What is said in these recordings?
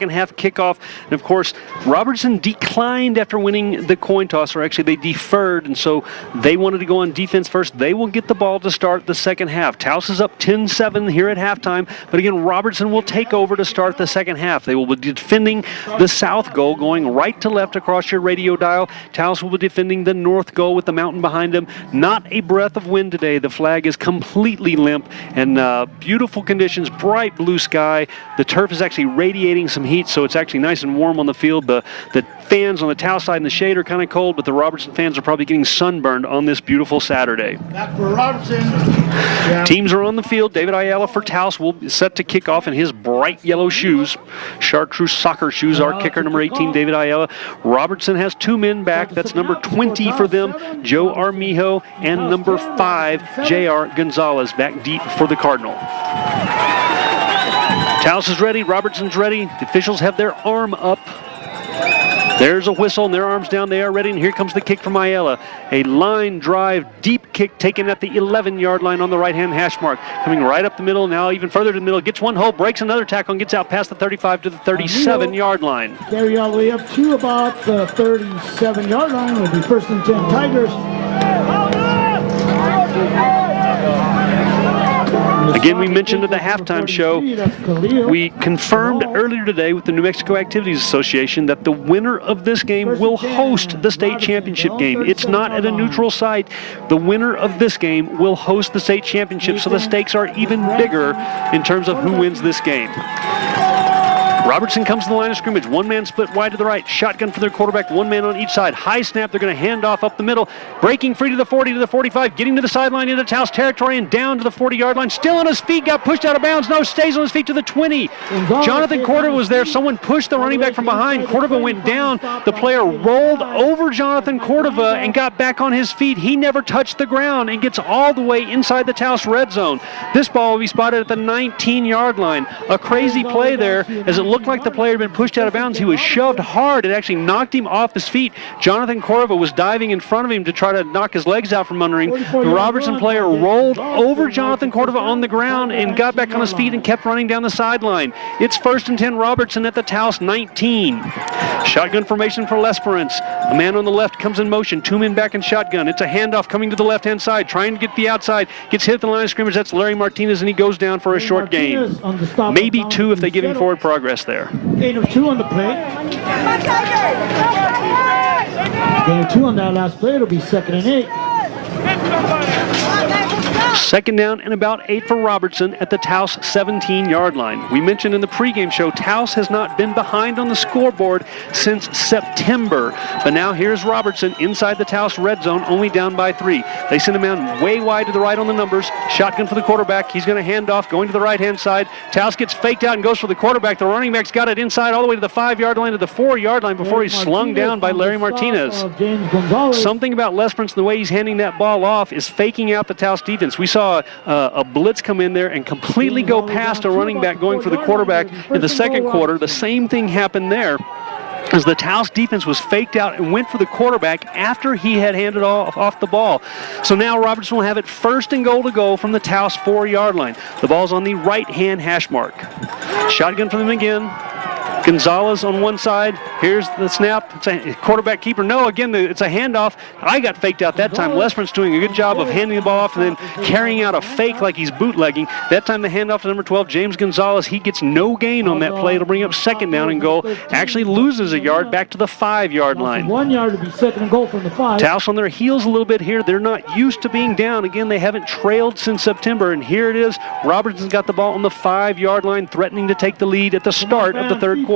second half kickoff. And of course, Robertson declined after winning the coin toss, or actually they deferred, and so they wanted to go on defense first. They will get the ball to start the second half. Taos is up 10-7 here at halftime, but again, Robertson will take over to start the second half. They will be defending the south goal, going right to left across your radio dial. Taos will be defending the north goal with the mountain behind them. Not a breath of wind today. The flag is completely limp, and beautiful conditions, bright blue sky. The turf is actually radiating some heat, so it's actually nice and warm on the field. The fans on the Taos side and the shade are kind of cold, but the Robertson fans are probably getting sunburned on this beautiful Saturday. Back for Robertson. Yeah. Teams are on the field. David Ayala for Taos will be set to kick off in his bright yellow shoes. Chartreuse soccer shoes. Our kicker, number 18, David Ayala. Robertson has two men back. That's number 20 for them, Joe Armijo, and number 5, J.R. Gonzalez, back deep for the Cardinal. Taos is ready. Robertson's ready. The officials have their arm up. There's a whistle, and their arms down. They are ready, and here comes the kick from Ayala. A line drive, deep kick taken at the 11-yard line on the right-hand hash mark. Coming right up the middle, now even further to the middle. Gets one hole, breaks another tackle, and gets out past the 35 to the 37-yard line. Carry all the way up to about the 37-yard line. Will be first and 10 Tigers. Again, we mentioned at the halftime show, we confirmed earlier today with the New Mexico Activities Association that the winner of this game will host the state championship game. It's not at a neutral site. The winner of this game will host the state championship, so the stakes are even bigger in terms of who wins this game. Robertson comes to the line of scrimmage. One man split wide to the right. Shotgun for their quarterback. One man on each side. High snap. They're going to hand off up the middle. Breaking free to the 40 to the 45. Getting to the sideline into Taos territory and down to the 40-yard line. Still on his feet. Got pushed out of bounds. No, stays on his feet to the 20. Jonathan Cordova was there. Someone pushed the running back from behind. Cordova went down. The player rolled over Jonathan Cordova and got back on his feet. He never touched the ground and gets all the way inside the Taos red zone. This ball will be spotted at the 19-yard line. A crazy play there as it looked like the player had been pushed out of bounds. He was shoved hard. It actually knocked him off his feet. Jonathan Cordova was diving in front of him to try to knock his legs out from under him. The Robertson player rolled over Jonathan Cordova on the ground and got back on his feet and kept running down the sideline. It's first and 10 Robertson at the Taos 19. Shotgun formation for L'Esperance. A man on the left comes in motion. Two men back in shotgun. It's a handoff coming to the left-hand side, trying to get the outside. Gets hit at the line of scrimmage. That's Larry Martinez, and he goes down for a short gain. Maybe two if they give him forward progress there. Gain of 2 on the play. Gain of 2 on that last play. It'll be 2nd and 8. Second down and about 8 for Robertson at the Taos 17-yard line. We mentioned in the pregame show, Taos has not been behind on the scoreboard since September. But now here's Robertson inside the Taos red zone, only down by 3. They send him out way wide to the right on the numbers. Shotgun for the quarterback. He's going to hand off, going to the right-hand side. Taos gets faked out and goes for the quarterback. The running back's got it inside all the way to the 5-yard line to the 4-yard line before he's slung down by Larry Martinez. Something about L'Esperance, the way he's handing that ball off, is faking out the Taos defense. We saw a blitz come in there and completely go past a running back going for the quarterback in the second quarter. The same thing happened there, as the Taos defense was faked out and went for the quarterback after he had handed off the ball. So now Robertson will have it first and goal to go from the Taos 4-yard line. The ball's on the right-hand hash mark. Shotgun for them again. Gonzalez on one side. Here's the snap. It's a quarterback keeper. No, again, it's a handoff. I got faked out that time. L'Esperance doing a good job of handing the ball off and then carrying out a fake like he's bootlegging. That time the handoff to number 12, James Gonzalez. He gets no gain on that play. It'll bring up second down and goal. Actually loses a yard back to the 5-yard line. 1 yard to be second and goal from the 5. Taos on their heels a little bit here. They're not used to being down. Again, they haven't trailed since September, and here it is. Robertson's got the ball on the 5-yard line, threatening to take the lead at the start of the third quarter.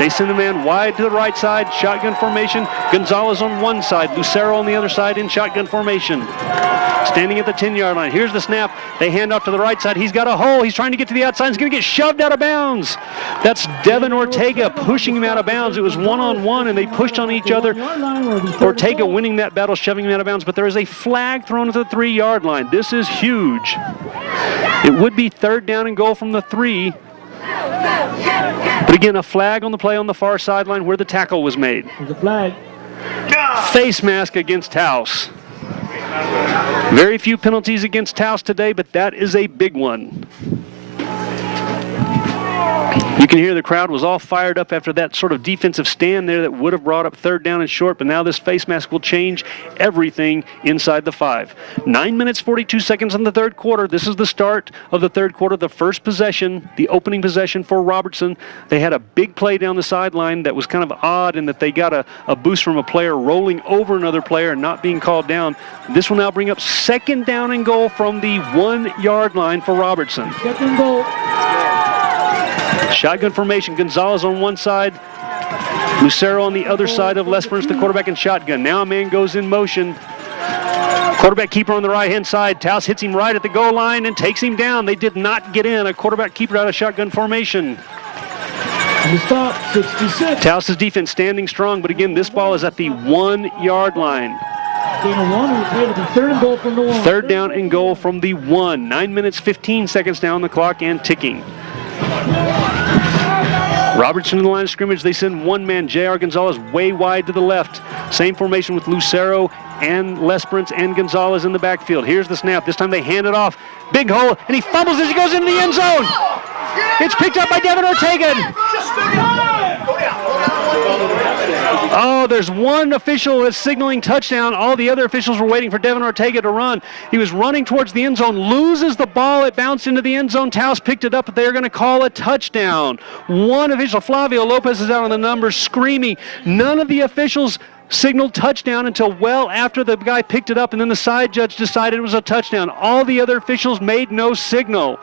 They send the man wide to the right side, shotgun formation. Gonzalez on one side, Lucero on the other side in shotgun formation. Standing at the 10-yard line. Here's the snap. They hand off to the right side. He's got a hole. He's trying to get to the outside. He's going to get shoved out of bounds. That's Devin Ortega pushing him out of bounds. It was one-on-one, and they pushed on each other. Ortega winning that battle, shoving him out of bounds, but there is a flag thrown at the 3-yard line. This is huge. It would be third down and goal from the 3. But again, a flag on the play on the far sideline where the tackle was made. There's a flag. Face mask against Taos. Very few penalties against Taos today, but that is a big one. You can hear the crowd was all fired up after that sort of defensive stand there that would have brought up 3rd down and short, but now this face mask will change everything inside the 5. 9 minutes, 42 seconds in the 3rd quarter. This is the start of the 3rd quarter, the first possession, the opening possession for Robertson. They had a big play down the sideline that was kind of odd in that they got a boost from a player rolling over another player and not being called down. This will now bring up 2nd down and goal from the 1-yard line for Robertson. 2nd goal. Shotgun formation, Gonzalez on one side, Lucero on the other side of Lesperance, the quarterback in shotgun. Now a man goes in motion. Quarterback keeper on the right-hand side. Taos hits him right at the goal line and takes him down. They did not get in. A quarterback keeper out of shotgun formation. And stop, 66. Taos' defense standing strong, but again, this ball is at the 1-yard line. 3rd goal from the 1. 3rd down and goal from the 1. 9 minutes, 15 seconds down the clock and ticking. Robertson in the line of scrimmage. They send one man, J.R. Gonzalez, way wide to the left. Same formation with Lucero and Lesperance and Gonzalez in the backfield. Here's the snap. This time they hand it off. Big hole, and he fumbles as he goes into the end zone. It's picked up by Devin Ortega. Oh, there's one official that's signaling touchdown. All the other officials were waiting for Devin Ortega to run. He was running towards the end zone, loses the ball. It bounced into the end zone. Taos picked it up, but they're going to call a touchdown. One official, Flavio Lopez, is out on the numbers screaming. None of the officials signaled touchdown until well after the guy picked it up, and then the side judge decided it was a touchdown. All the other officials made no signal.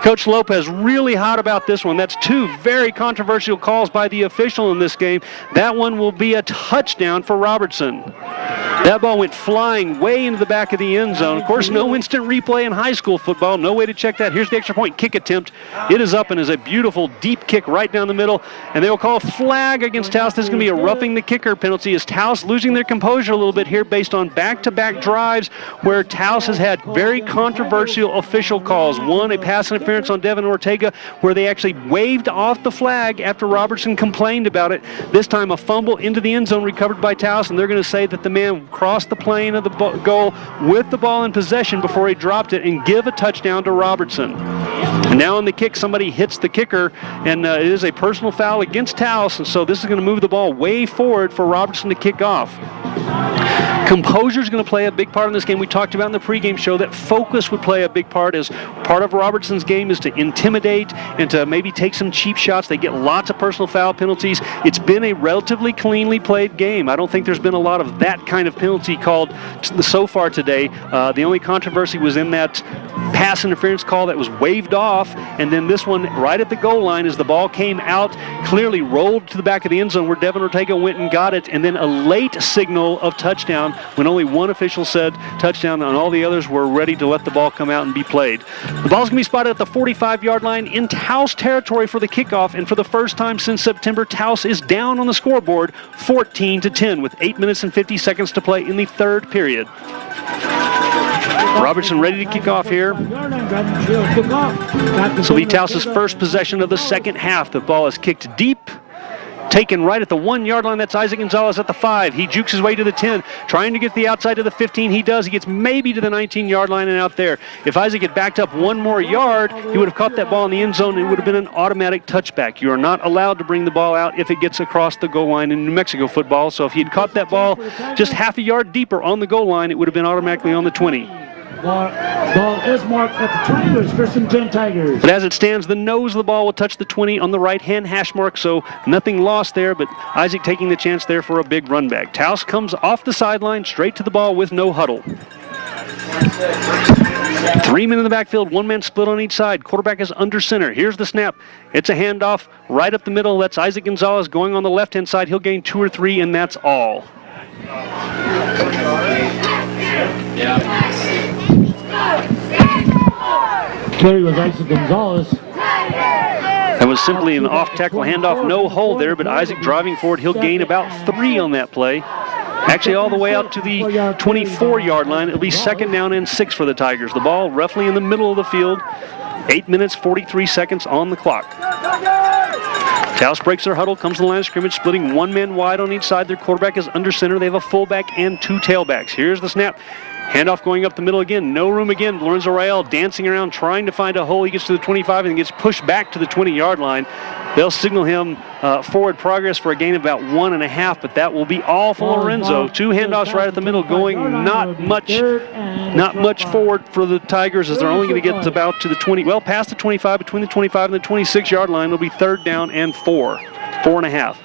Coach Lopez really hot about this one. That's 2 very controversial calls by the official in this game. That one will be a touchdown for Robertson. That ball went flying way into the back of the end zone. Of course, no instant replay in high school football. No way to check that. Here's the extra point kick attempt. It is up and is a beautiful deep kick right down the middle. And they will call a flag against Taos. This is going to be a roughing the kicker penalty. Is Taos losing their composure a little bit here based on back-to-back drives where Taos has had very controversial official calls. One, a pass interference on Devin Ortega where they actually waved off the flag after Robertson complained about it. This time a fumble into the end zone recovered by Taos, and they're going to say that the man crossed the plane of the goal with the ball in possession before he dropped it and give a touchdown to Robertson. And now on the kick, somebody hits the kicker, and it is a personal foul against Taos, and so this is going to move the ball way forward for Robertson to kick off. Composure is going to play a big part in this game. We talked about in the pregame show that focus would play a big part, as part of Robertson's game is to intimidate and to maybe take some cheap shots. They get lots of personal foul penalties. It's been a relatively cleanly played game. I don't think there's been a lot of that kind of penalty called so far today. The only controversy was in that pass interference call that was waved off, and then this one right at the goal line as the ball came out, clearly rolled to the back of the end zone where Devin Ortega went and got it, and then a late signal of touchdown when only one official said touchdown and all the others were ready to let the ball come out and be played. The ball's going to be spotted at the 45-yard line in Taos territory for the kickoff, and for the first time since September, Taos is down on the scoreboard 14-10 with 8 minutes and 50 seconds to play in the 3rd period. Robertson ready to kick off here. This will be Taos' first possession of the 2nd half. The ball is kicked deep, taken right at the 1-yard line. That's Isaac Gonzalez at the 5. He jukes his way to the 10, trying to get the outside to the 15. He does. He gets maybe to the 19-yard line and out there. If Isaac had backed up one more yard, he would have caught that ball in the end zone. It would have been an automatic touchback. You are not allowed to bring the ball out if it gets across the goal line in New Mexico football. So if he had caught that ball just half a yard deeper on the goal line, it would have been automatically on the 20. Ball is marked at the 20. It's first and 10 Tigers. But as it stands, the nose of the ball will touch the 20 on the right-hand hash mark, so nothing lost there, but Isaac taking the chance there for a big run back. Taos comes off the sideline straight to the ball with no huddle. 3 men in the backfield, 1 man split on each side. Quarterback is under center. Here's the snap. It's a handoff right up the middle. That's Isaac Gonzalez going on the left-hand side. He'll gain 2 or 3, and that's all. Carry was Isaac Gonzalez. That was simply an off-tackle handoff, no hole there, but Isaac driving forward. He'll gain about 3 on that play. Actually, all the way out to the 24-yard line. It'll be 2nd down and 6 for the Tigers. The ball roughly in the middle of the field. 8 minutes, 43 seconds on the clock. Taos breaks their huddle, comes to the line of scrimmage, splitting 1 man wide on each side. Their quarterback is under center. They have a fullback and 2 tailbacks. Here's the snap. Handoff going up the middle again. No room again. Lorenzo Rael dancing around, trying to find a hole. He gets to the 25 and gets pushed back to the 20-yard line. They'll signal him forward progress for a gain of about 1.5, but that will be all for Lorenzo. 2 handoffs right at the middle, going not much forward for the Tigers, as they're only going to get about to the 20, well, past the 25, between the 25 and the 26-yard line. It'll be 3rd down and 4.5.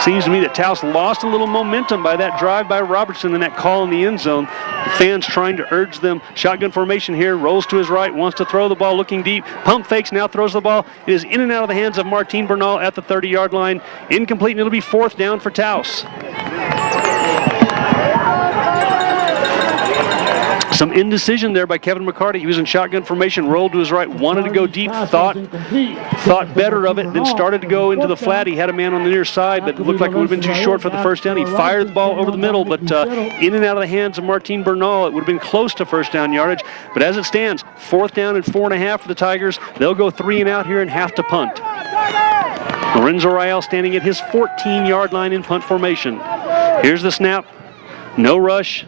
Seems to me that Taos lost a little momentum by that drive by Robertson and that call in the end zone. The fans trying to urge them. Shotgun formation here, rolls to his right, wants to throw the ball, looking deep. Pump fakes, now throws the ball. It is in and out of the hands of Martin Bernal at the 30-yard line. Incomplete, and it'll be 4th down for Taos. Some indecision there by Kevin McCarty. He was in shotgun formation, rolled to his right, wanted to go deep, thought better of it, then started to go into the flat. He had a man on the near side, but it looked like it would have been too short for the first down. He fired the ball over the middle, but in and out of the hands of Martin Bernal. It would have been close to first down yardage, but as it stands, 4th down and 4.5 for the Tigers. They'll go 3 and out here and have to punt. Lorenzo Rael standing at his 14-yard line in punt formation. Here's the snap. No rush.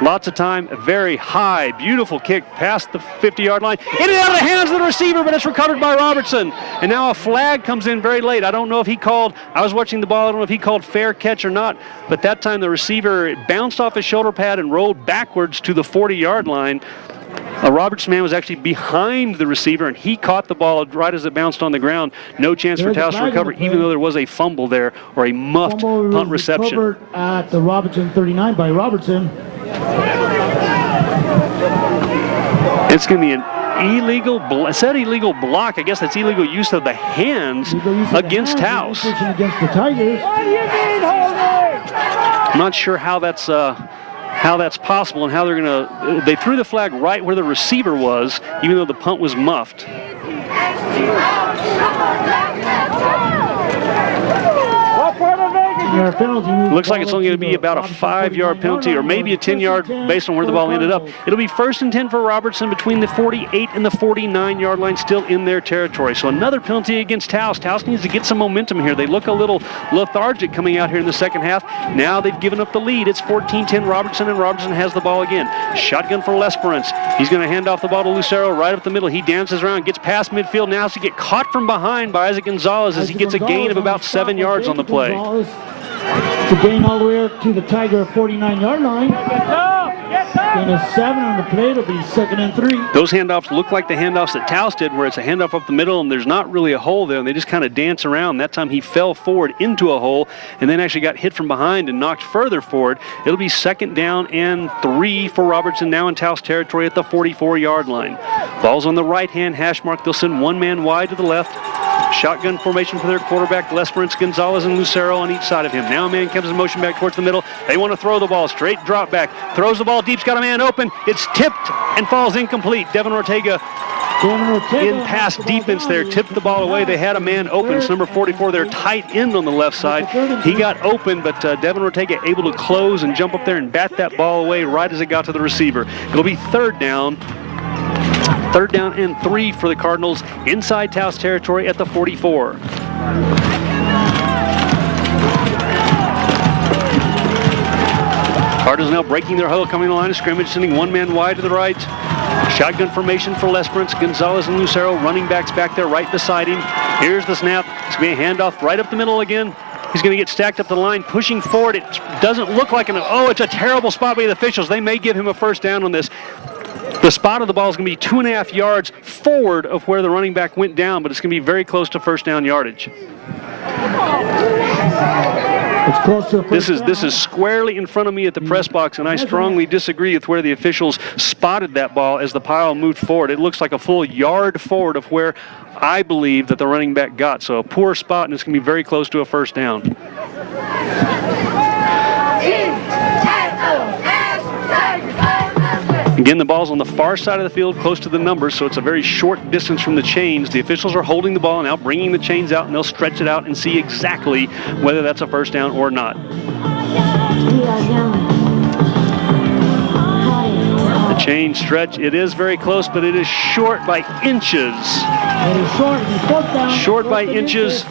Lots of time, a very high, beautiful kick past the 50-yard line. In and out of the hands of the receiver, but it's recovered by Robertson. And now a flag comes in very late. I don't know if he called, I was watching the ball, I don't know if he called fair catch or not, but that time the receiver bounced off his shoulder pad and rolled backwards to the 40-yard line. Robert's man was actually behind the receiver, and he caught the ball right as it bounced on the ground. No chance for Taos to recover, even though there was a fumble there, or a muffed punt reception. Recovered at the Robertson 39 by Robertson. It's going to be an illegal block. I guess that's illegal use of the hands against Taos. Against the Tigers. I'm not sure how that's possible and how they're going to. They threw the flag right where the receiver was, even though the punt was muffed. Looks like it's only going to be about a 5-yard penalty, or maybe a 10-yard based on where the ball ended up. It'll be 1st and 10 for Robertson between the 48 and the 49-yard line, still in their territory. So another penalty against Taos. Taos needs to get some momentum here. They look a little lethargic coming out here in the second half. Now they've given up the lead. It's 14-10 Robertson, and Robertson has the ball again. Shotgun for Lesperance. He's going to hand off the ball to Lucero right up the middle. He dances around, gets past midfield. Now has to get caught from behind by Isaac Gonzalez as he gets a gain of about 7 yards on the play. To gain all the way up to the Tiger 49-yard line. Gain of 7 on the play. It'll be 2nd and 3. Those handoffs look like the handoffs that Taos did, where it's a handoff up the middle and there's not really a hole there, and they just kind of dance around. That time he fell forward into a hole and then actually got hit from behind and knocked further forward. It'll be 2nd down and 3 for Robertson, now in Taos territory at the 44-yard line. Ball's on the right-hand hash mark. They'll send one man wide to the left. Shotgun formation for their quarterback, Lesperance, Gonzalez, and Lucero on each side of him. Now a man comes in motion back towards the middle. They want to throw the ball. Straight drop back. Throws the ball deep's got a man open. It's tipped and falls incomplete. Devin Ortega in pass defense there, tipped the ball away. They had a man open. It's number 44, their tight end on the left side. He got open, but Devin Ortega able to close and jump up there and bat that ball away right as it got to the receiver. It'll be 3rd down. 3rd down and 3 for the Cardinals inside Taos territory at the 44. Cardinals now breaking their huddle, coming to the line of scrimmage, sending one man wide to the right. Shotgun formation for Lesperance, Gonzalez and Lucero, running backs back there right beside him. Here's the snap. It's going to be a handoff right up the middle again. He's going to get stacked up the line, pushing forward. It doesn't look like it's a terrible spot by the officials. They may give him a first down on this. The spot of the ball is going to be 2.5 yards forward of where the running back went down, but it's going to be very close to first down yardage. It's close to this is squarely in front of me at the press box, and I strongly disagree with where the officials spotted that ball as the pile moved forward. It looks like a full yard forward of where I believe that the running back got. So a poor spot, and it's going to be very close to a first down. Again, the ball's on the far side of the field, close to the numbers, so it's a very short distance from the chains. The officials are holding the ball now, bringing the chains out, and they'll stretch it out and see exactly whether that's a first down or not. The chain stretch, it is very close, but it is short by inches. Short by inches.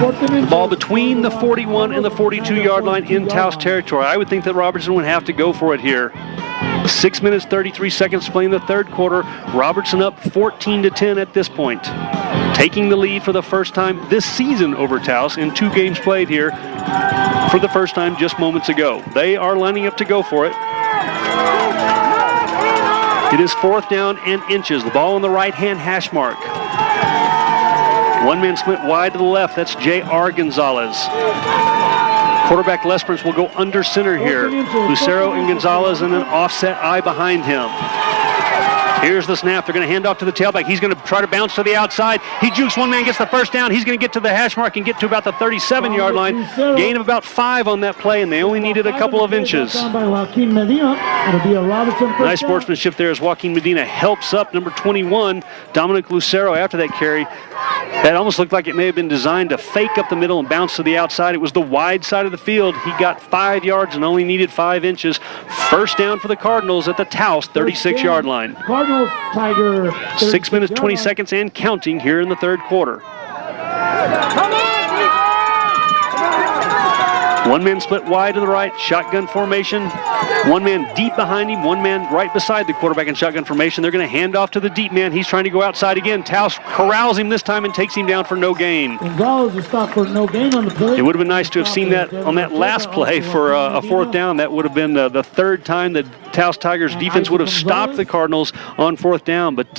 Ball between the 41 and the 42-yard line in Taos territory. I would think that Robertson would have to go for it here. 6 minutes, 33 seconds to play in the third quarter. Robertson up 14-10 at this point. Taking the lead for the first time this season over Taos in 2 games played here for the first time just moments ago. They are lining up to go for it. It is 4th down and inches. The ball on the right-hand hash mark. One man split wide to the left. That's J.R. Gonzalez. Quarterback Lesperance will go under center here. Lucero and Gonzalez and an offset eye behind him. Here's the snap. They're going to hand off to the tailback. He's going to try to bounce to the outside. He jukes one man, gets the first down. He's going to get to the hash mark and get to about the 37-yard line. Gain of about 5 on that play, and they only needed a couple of inches. Nice sportsmanship there as Joaquin Medina helps up number 21, Dominic Lucero, after that carry. That almost looked like it may have been designed to fake up the middle and bounce to the outside. It was the wide side of the field. He got 5 yards and only needed 5 inches. First down for the Cardinals at the Taos 36-yard line. Cardinals, Tiger. 6 minutes, 20 seconds and counting here in the third quarter. One man split wide to the right, shotgun formation. One man deep behind him, one man right beside the quarterback in shotgun formation. They're going to hand off to the deep man. He's trying to go outside again. Taos corrals him this time and takes him down for no gain. Gonzalez is stopped for no gain on the play. It would have been nice to have seen that on that last play for a 4th down. That would have been the 3rd time that Taos Tigers defense would have stopped the Cardinals on 4th down. But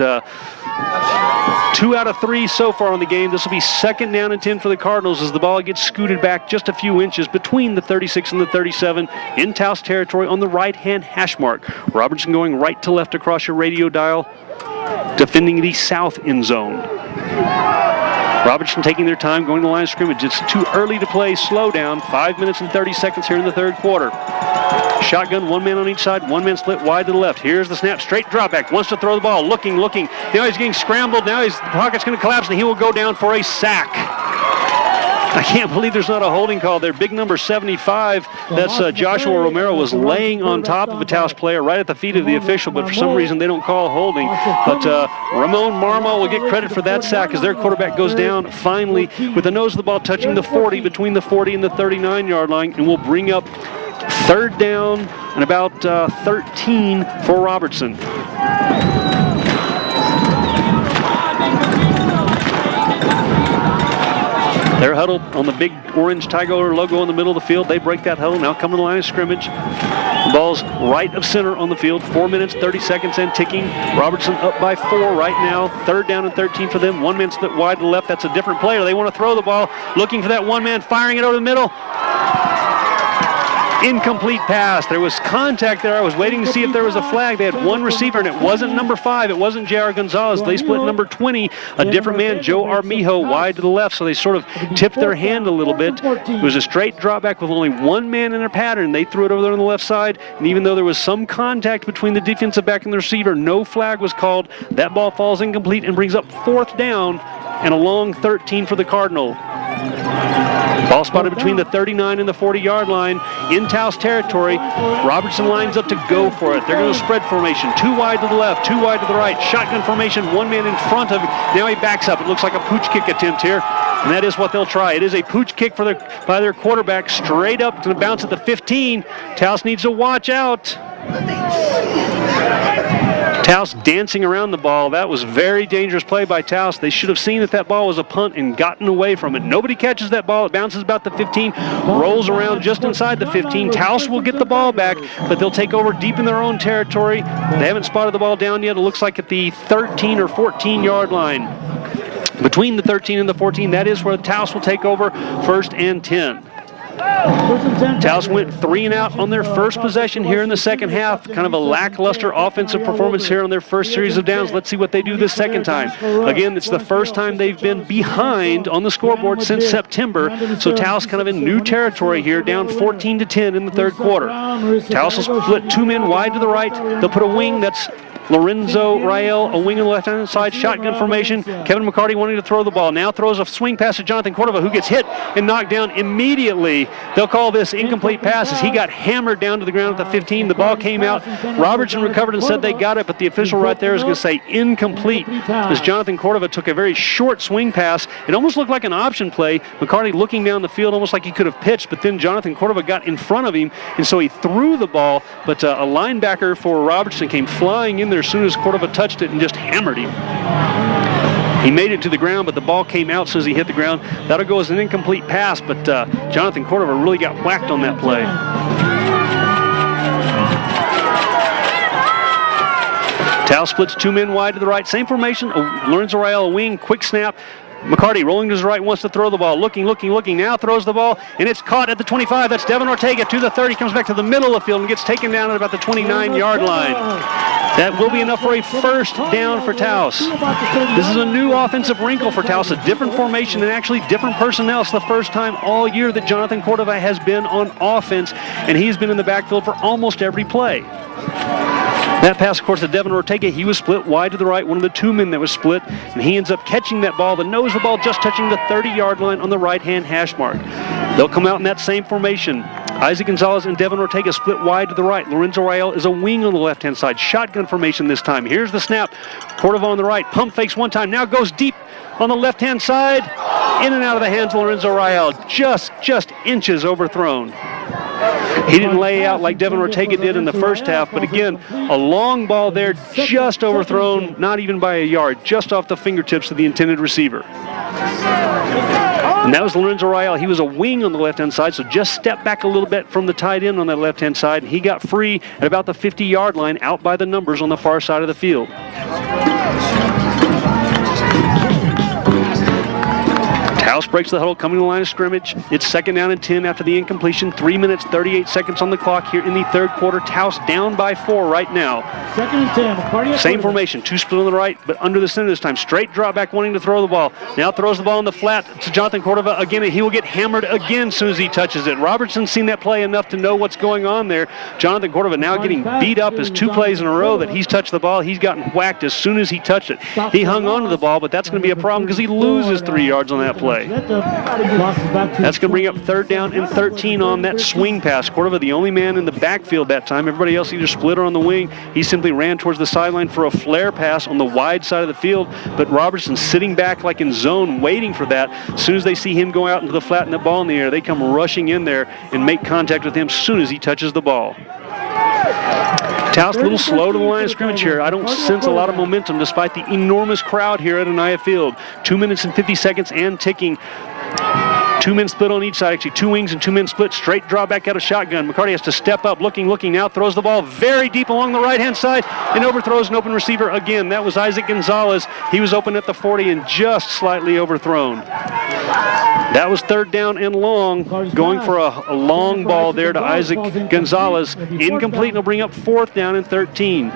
2 out of 3 so far on the game. This will be 2nd down and 10 for the Cardinals as the ball gets scooted back just a few inches between the 36 and the 37 in Taos territory on the right-hand hash mark. Robertson going right to left across your radio dial, defending the south end zone. Robertson taking their time, going to the line of scrimmage. It's too early to play. Slow down. 5 minutes and 30 seconds here in the third quarter. Shotgun, one man on each side, one man split wide to the left. Here's the snap, straight drop back. Wants to throw the ball, looking. Now he's getting scrambled. Now the pocket's going to collapse, and he will go down for a sack. I can't believe there's not a holding call there. Big number 75, that's Joshua Romero, was laying on top of a Taos player right at the feet of the official, but for some reason they don't call holding. But Ramon Marmo will get credit for that sack as their quarterback goes down finally with the nose of the ball touching the 40, between the 40 and the 39-yard line, and will bring up 3rd down and about 13 for Robertson. They're huddled on the big orange Tiger logo in the middle of the field. They break that huddle, now come to the line of scrimmage. The ball's right of center on the field. 4 minutes, 30 seconds and ticking. Robertson up by 4 right now. 3rd down and 13 for them. One man split wide to the left. That's a different player. They want to throw the ball. Looking for that one man, firing it over the middle. Incomplete pass. There was contact there. I was waiting to see if there was a flag. They had one receiver, and it wasn't number 5. It wasn't J.R. Gonzalez. They split number 20, a different man, Joe Armijo, wide to the left. So they sort of tipped their hand a little bit. It was a straight drop back with only one man in their pattern. They threw it over there on the left side, and even though there was some contact between the defensive back and the receiver, no flag was called. That ball falls incomplete and brings up 4th down and a long 13 for the Cardinal. Ball spotted between the 39 and the 40-yard line in Taos territory. Robertson lines up to go for it. They're going to spread formation. 2 wide to the left, 2 wide to the right. Shotgun formation, one man in front of him. Now he backs up. It looks like a pooch kick attempt here, and that is what they'll try. It is a pooch kick by their quarterback, straight up to the bounce at the 15. Taos needs to watch out. Taos dancing around the ball. That was very dangerous play by Taos. They should have seen that ball was a punt and gotten away from it. Nobody catches that ball. It bounces about the 15, rolls around just inside the 15. Taos will get the ball back, but they'll take over deep in their own territory. They haven't spotted the ball down yet. It looks like at the 13 or 14-yard line. Between the 13 and the 14, that is where Taos will take over, 1st and 10. Taos went 3 and out on their first possession here in the second half. Kind of a lackluster offensive performance here on their first series of downs. Let's see what they do this second time. Again, it's the first time they've been behind on the scoreboard since September. So Taos kind of in new territory here, down 14-10 in the third quarter. Taos will split 2 men wide to the right. They'll put a wing that's Lorenzo Rael, a wing on the left-hand side, shotgun formation. Kevin McCarty wanting to throw the ball. Now throws a swing pass to Jonathan Cordova, who gets hit and knocked down immediately. They'll call this incomplete pass as he got hammered down to the ground at the 15. The ball came out. Robertson recovered and said they got it, but the official right there is going to say incomplete as Jonathan Cordova took a very short swing pass. It almost looked like an option play. McCarty looking down the field almost like he could have pitched, but then Jonathan Cordova got in front of him, and so he threw the ball, but a linebacker for Robertson came flying in there as soon as Cordova touched it and just hammered him. He made it to the ground, but the ball came out as soon as he hit the ground. That'll go as an incomplete pass, but Jonathan Cordova really got whacked on that play. Taos splits 2 men wide to the right. Same formation. Lorenzo Rael, a wing, quick snap. McCarty rolling to his right, wants to throw the ball. Looking, now throws the ball, and it's caught at the 25. That's Devin Ortega to the 30. Comes back to the middle of the field and gets taken down at about the 29-yard line. That will be enough for a first down for Taos. This is a new offensive wrinkle for Taos, a different formation and actually different personnel. It's the first time all year that Jonathan Cordova has been on offense, and he's been in the backfield for almost every play. That pass, of course, to Devin Ortega. He was split wide to the right, one of the 2 men that was split, and he ends up catching that ball. The nose of the ball just touching the 30-yard line on the right-hand hash mark. They'll come out in that same formation. Isaac Gonzalez and Devin Ortega split wide to the right. Lorenzo Rael is a wing on the left-hand side. Shotgun formation this time. Here's the snap. Cordova on the right. Pump fakes one time. Now goes deep on the left-hand side. In and out of the hands of Lorenzo Rael. Just inches overthrown. He didn't lay out like Devin Ortega did in the first half, but again, a long ball there, just overthrown, not even by a yard, just off the fingertips of the intended receiver. And that was Lorenzo Rael. He was a wing on the left-hand side, so just stepped back a little bit from the tight end on that left-hand side. He got free at about the 50-yard line, out by the numbers on the far side of the field. Taos breaks the huddle, coming to the line of scrimmage. It's 2nd down and 10 after the incompletion. 3 minutes, 38 seconds on the clock here in the 3rd quarter. Taos down by 4 right now. 2nd and 10. Same formation, 2 split on the right, but under the center this time. Straight drop back, wanting to throw the ball. Now throws the ball in the flat to Jonathan Cordova again, and he will get hammered again as soon as he touches it. Robertson's seen that play enough to know what's going on there. Jonathan Cordova now getting beat up as 2 plays in a row that he's touched the ball. He's gotten whacked as soon as he touched it. He hung on to the ball, but that's going to be a problem because he loses 3 yards on that play. That's going to bring up 3rd down and 13 on that swing pass. Cordova, the only man in the backfield that time. Everybody else either split or on the wing. He simply ran towards the sideline for a flare pass on the wide side of the field, but Robertson sitting back like in zone waiting for that. As soon as they see him go out into the flat and the ball in the air, they come rushing in there and make contact with him as soon as he touches the ball. Taos a little slow to the line of scrimmage here. I don't sense a lot of momentum despite the enormous crowd here at Anaya Field. 2 minutes and 50 seconds and ticking. 2 men split on each side, actually 2 wings and 2 men split. Straight draw back out of shotgun. McCarty has to step up, looking now, throws the ball very deep along the right-hand side and overthrows an open receiver again. That was Isaac Gonzalez. He was open at the 40 and just slightly overthrown. That was 3rd down and long, going for a long ball there to Isaac Gonzalez. Incomplete, and will bring up 4th down and 13.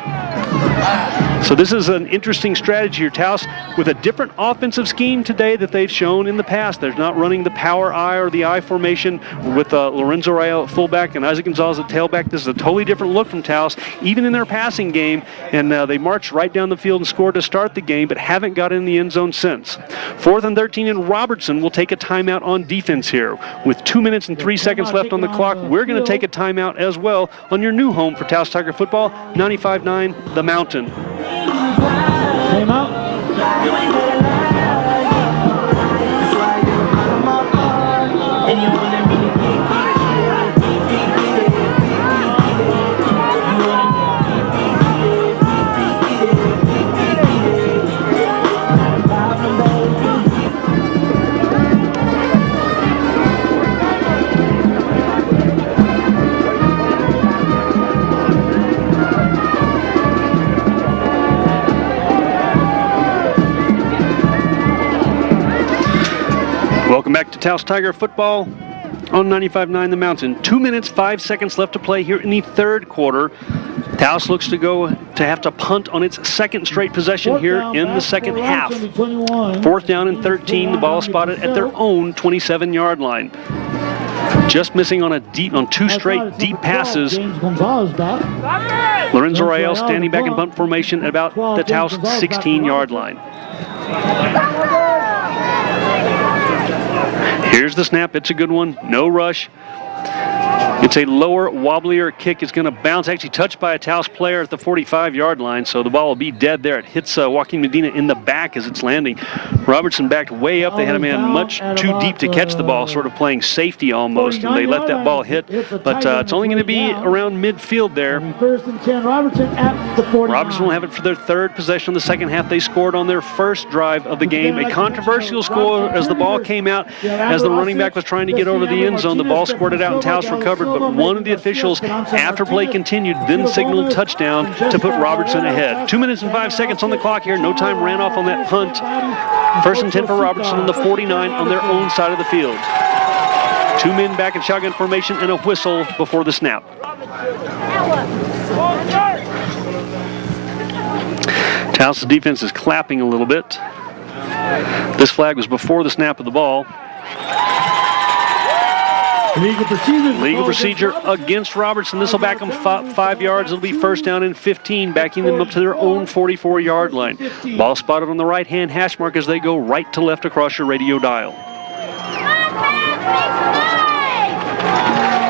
So this is an interesting strategy here. Taos with a different offensive scheme today that they've shown in the past. They're not running the power I or the I formation with Lorenzo Rael at fullback and Isaac Gonzalez at tailback. This is a totally different look from Taos, even in their passing game, and they marched right down the field and scored to start the game, but haven't got in the end zone since. 4th and 13, and Robertson will take a timeout on defense here. With 2 minutes and 3 seconds left on the clock, we're going to take a timeout as well on your new home for Taos Tiger football, 95.9 The Mountain. Time out. Welcome back to Taos Tiger football on 95.9 The Mountain. 2 minutes, 5 seconds left to play here in the 3rd quarter. Taos looks to have to punt on its 2nd straight possession here in the 2nd half. 4th down and 13. The ball spotted at their own 27-yard line. Just missing on two straight deep passes. James Gonzalez back. Lorenzo Rael standing back in bunt formation at about the Taos 16-yard line. Here's the snap. It's a good one. No rush. It's a lower, wobblier kick. It's going to bounce, actually touched by a Taos player at the 45-yard line, so the ball will be dead there. It hits Joaquin Medina in the back as it's landing. Robertson backed way up. They had a man much too deep to catch the ball, sort of playing safety almost, and they let that ball hit. But it's only going to be around midfield there. First and 10, Robertson at the 49. Robertson will have it for their third possession of the second half. They scored on their first drive of the game. A controversial score as the ball came out, as the running back was trying to get over the end zone. The ball squirted out and Taos recovered, but one of the officials, after play continued, then signaled touchdown to put Robertson ahead. 2 minutes and 5 seconds on the clock here. No time ran off on that punt. First and 10 for Robertson on the 49 on their own side of the field. 2 men back in shotgun formation and a whistle before the snap. Taos' defense is clapping a little bit. This flag was before the snap of the ball. Legal procedure against Robertson. This will back them 5 yards. It'll be first down and 15, backing them up to their own 44-yard line. Ball spotted on the right-hand hash mark as they go right to left across your radio dial.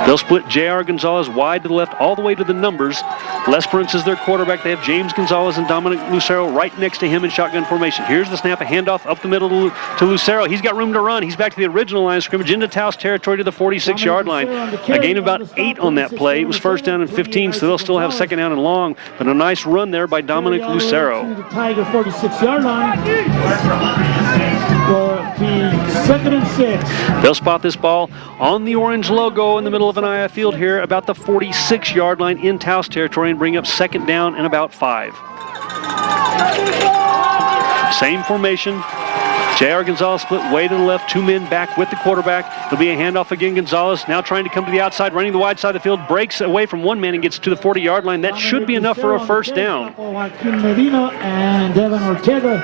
They'll split J.R. Gonzalez wide to the left all the way to the numbers. Les Prince is their quarterback. They have James Gonzalez and Dominic Lucero right next to him in shotgun formation. Here's the snap, a handoff up the middle to Lucero. He's got room to run. He's back to the original line of scrimmage into Taos territory to the 46-yard line. A gain of about 8 on that play. It was first down and 15, so they'll still have second down and long. But a nice run there by Dominic Lucero. The Tiger 46-yard line. For the second and 6. They'll spot this ball on the orange logo in the middle of an IF field here, about the 46-yard line in Taos territory, and bring up second down and about 5. Same formation. J.R. Gonzalez split way to the left, 2 men back with the quarterback. There'll be a handoff again. Gonzalez now trying to come to the outside, running the wide side of the field, breaks away from 1 man and gets to the 40-yard line. That should be enough for a first down. Joaquin Medina and Devin Ortega,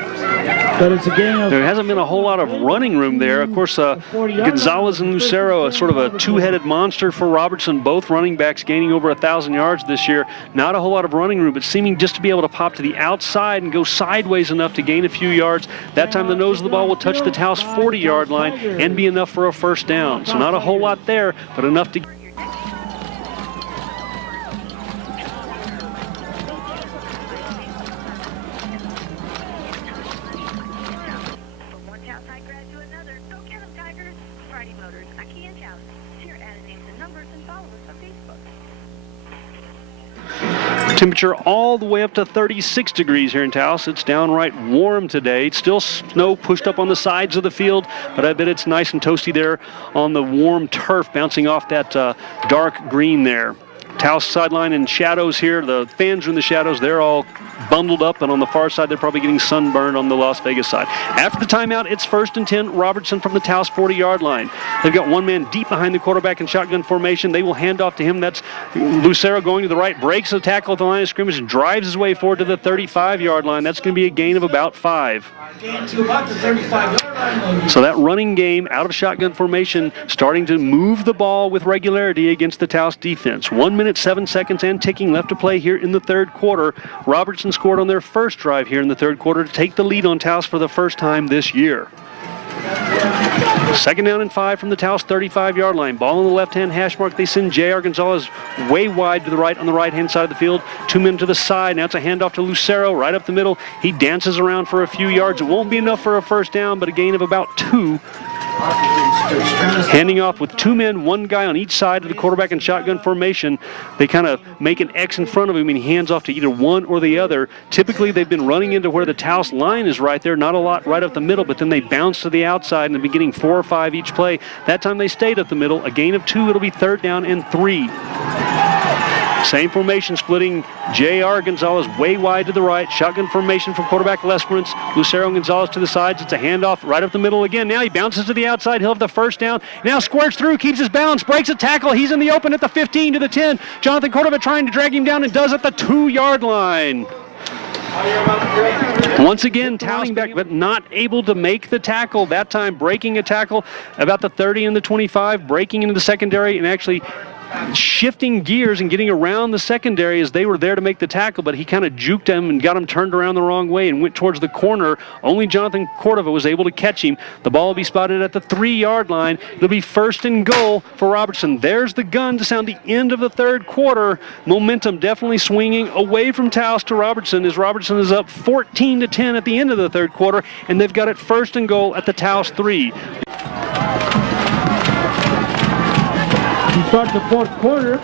but it's a game of... There hasn't been a whole lot of running room there. Of course, Gonzalez and Lucero, a sort of a two-headed monster for Robertson, both running backs gaining over 1,000 yards this year. Not a whole lot of running room, but seeming just to be able to pop to the outside and go sideways enough to gain a few yards. That time the nose of the ball will touch the Taos 40-yard line and be enough for a first down. So not a whole lot there, but enough to... Temperature all the way up to 36 degrees here in Taos. It's downright warm today. It's still snow pushed up on the sides of the field, but I bet it's nice and toasty there on the warm turf bouncing off that dark green there. Taos sideline in shadows here. The fans are in the shadows. They're all bundled up, and on the far side, they're probably getting sunburned on the Las Vegas side. After the timeout, it's first and 10. Robertson from the Taos 40-yard line. They've got 1 man deep behind the quarterback in shotgun formation. They will hand off to him. That's Lucero going to the right, breaks the tackle at the line of scrimmage, and drives his way forward to the 35-yard line. That's going to be a gain of about 5. So that running game out of shotgun formation starting to move the ball with regularity against the Taos defense. 1 minute, 7 seconds and ticking left to play here in the third quarter. Robertson scored on their first drive here in the third quarter to take the lead on Taos for the first time this year. Second down and 5 from the Taos 35-yard line. Ball on the left-hand hash mark. They send J.R. Gonzalez way wide to the right on the right-hand side of the field. 2 men to the side. Now it's a handoff to Lucero right up the middle. He dances around for a few yards. It won't be enough for a first down, but a gain of about 2. Handing off with 2 men, 1 guy on each side of the quarterback in shotgun formation. They kind of make an X in front of him and he hands off to either one or the other. Typically, they've been running into where the Taos line is right there, not a lot right up the middle, but then they bounce to the outside and they've been getting 4 or 5 each play. That time they stayed up the middle. A gain of 2, it'll be third down and 3. Same formation, splitting J.R. Gonzalez way wide to the right. Shotgun formation from quarterback Les Prince. Lucero and Gonzalez to the sides. It's a handoff right up the middle again. Now he bounces to the outside. He'll have the first down. Now squirts through, keeps his balance, breaks a tackle. He's in the open at the 15 to the 10. Jonathan Cordova trying to drag him down and does at the 2-yard line. Once again, Taos back, but not able to make the tackle. That time breaking a tackle about the 30 and the 25, breaking into the secondary and actually shifting gears and getting around the secondary as they were there to make the tackle, but he kind of juked him and got him turned around the wrong way and went towards the corner. Only Jonathan Cordova was able to catch him. The ball will be spotted at the 3-yard line. It'll be 1st and goal for Robertson. There's the gun to sound the end of the third quarter. Momentum definitely swinging away from Taos to Robertson as Robertson is up 14-10 at the end of the third quarter, and they've got it 1st and goal at the Taos 3. To start the fourth quarter,